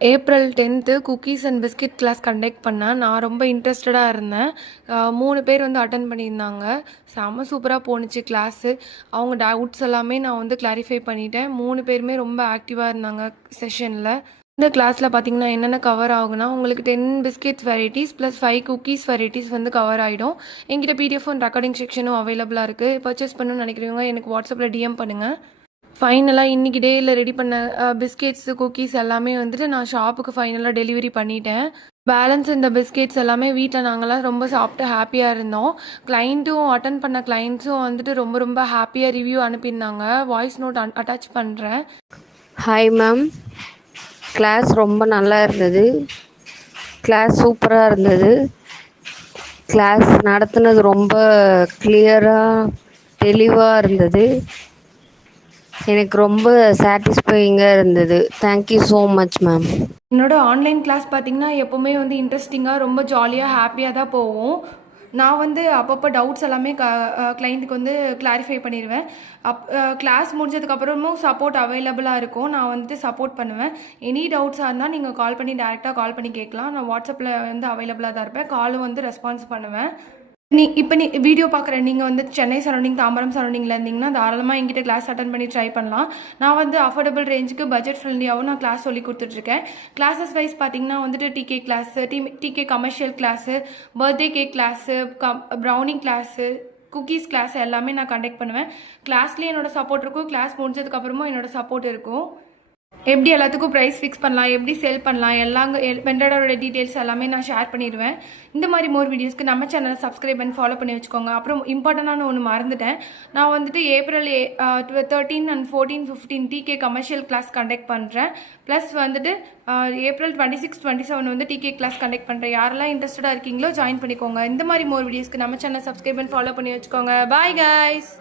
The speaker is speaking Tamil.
April 10th cookies and biscuit class conduct பண்ணேன். நான் ரொம்ப இன்ட்ரெஸ்டடாக இருந்தேன். 3 பேர் வந்து அட்டெண்ட் பண்ணியிருந்தாங்க. செம்ம சூப்பராக போணுச்சு கிளாஸு. அவங்க டவுட்ஸ் எல்லாமே நான் வந்து கிளாரிஃபை பண்ணிட்டேன். 3 பேருமே ரொம்ப ஆக்டிவாக இருந்தாங்க செஷனில். இந்த கிளாஸில் பார்த்தீங்கன்னா என்னென்ன கவர் ஆகுனா, உங்களுக்கு 10 biscuits varieties plus 5 cookies varieties வந்து கவர் ஆகிடும். என்கிட்ட பிடிஎஃப் அண்ட் ரெக்கார்டிங் செக்ஷனும் அவைலபிளாக இருக்குது. பர்ச்சேஸ் பண்ணணும்னு நினைக்கிறவங்க எனக்கு வாட்ஸ்அப்பில் டிஎம் பண்ணுங்கள். ஃபைனலாக இன்றைக்கி டேயில் ரெடி பண்ண பிஸ்கெட்ஸு குக்கீஸ் எல்லாமே வந்துட்டு நான் ஷாப்புக்கு ஃபைனலாக டெலிவரி பண்ணிட்டேன். பேலன்ஸ் இந்த பிஸ்கெட்ஸ் எல்லாமே வீட்டில் நாங்கள்லாம் ரொம்ப சாப்பிட்டு ஹாப்பியாக இருந்தோம். கிளைண்ட்டும் அட்டன் பண்ண கிளைண்ட்ஸும் வந்துட்டு ரொம்ப ரொம்ப ஹாப்பியாக ரிவ்யூ அனுப்பியிருந்தாங்க. வாய்ஸ் நோட் அட்டாச் பண்ணுறேன். ஹாய் மேம், கிளாஸ் ரொம்ப நல்லா இருந்தது. கிளாஸ் சூப்பராக இருந்தது. கிளாஸ் நடத்துனது ரொம்ப கிளியராக தெளிவாக இருந்தது. எனக்கு ரொம்ப சாட்டிஸ்ஃபையிங்காக இருந்தது. Thank you so much ma'am. என்னோடய ஆன்லைன் கிளாஸ் பார்த்திங்கன்னா எப்போவுமே வந்து இன்ட்ரெஸ்டிங்காக ரொம்ப ஜாலியாக ஹாப்பியாக தான் போகும். நான் வந்து அப்பப்போ டவுட்ஸ் எல்லாமே கிளைண்ட்டுக்கு வந்து கிளாரிஃபை பண்ணிடுவேன். கிளாஸ் முடிஞ்சதுக்கப்புறமும் சப்போர்ட் அவைலபிளாக இருக்கும். நான் வந்துட்டு சப்போர்ட் பண்ணுவேன். எனி டவுட்ஸாக இருந்தால் நீங்கள் கால் பண்ணி டேரெக்டாக கால் பண்ணி கேட்கலாம். நான் வாட்ஸ்அப்பில் வந்து அவைலபிளாக தான் இருப்பேன். காலும் வந்து ரெஸ்பான்ஸ் பண்ணுவேன். இப்போ வீடியோ பார்க்குற நீங்கள் வந்து சென்னை சரௌண்டிங், தாம்பரம் சரௌண்டிங்கில் இருந்தீங்கன்னா தாராளமாக என்கிட்ட கிளாஸ் அட்டன் பண்ணி ட்ரை பண்ணலாம். நான் வந்து அஃபோர்டபுள் ரேஞ்சுக்கு பட்ஜெட் ஃப்ரெண்ட்லியாகவும் நான் கிளாஸ் சொல்லி கொடுத்துட்ருக்கேன். கிளாஸஸ் வைஸ் பார்த்தீங்கன்னா வந்துட்டு DK class, DK commercial class, birthday cake class, browning class, cookies class எல்லாமே நான் கண்டக்ட் பண்ணுவேன். கிளாஸ்லேயே என்னோடய சப்போர்ட் இருக்கும். கிளாஸ் முடிஞ்சதுக்கப்புறமும் என்னோடய சப்போர்ட் இருக்கும். எப்படி எல்லாத்துக்கும் ப்ரைஸ் ஃபிக்ஸ் பண்ணலாம், எப்படி சேல் பண்ணலாம், வெண்டரோட டீட்டெயில்ஸ் எல்லாமே நான் ஷேர் பண்ணிடுவேன். இந்த மாதிரி மோர் வீடியோஸ்க்கு நம்ம சேனலை சப்ஸ்கிரைப் பண்ணி ஃபாலோ பண்ணி வச்சுக்கோங்க. அப்புறம் இம்பார்ட்டண்டான ஒன்று மறந்துட்டேன். நான் வந்துட்டு April 13 and 14, 15 DK commercial class conduct பண்ணுறேன். ப்ளஸ் வந்துட்டு ஏப்ரல் 26, 27 வந்து டிகே கிளாஸ் கண்டக்ட் பண்ணுறேன். யாரெல்லாம் இன்ட்ரெஸ்டடாக இருக்கீங்களோ ஜாயின் பண்ணிக்கோங்க. இந்த மாதிரி மோர் வீடியோஸ்க்கு நம்ம சேனலை சப்ஸ்கிரைப் பண்ணி ஃபாலோ பண்ணி வச்சுக்கோங்க. Bye guys.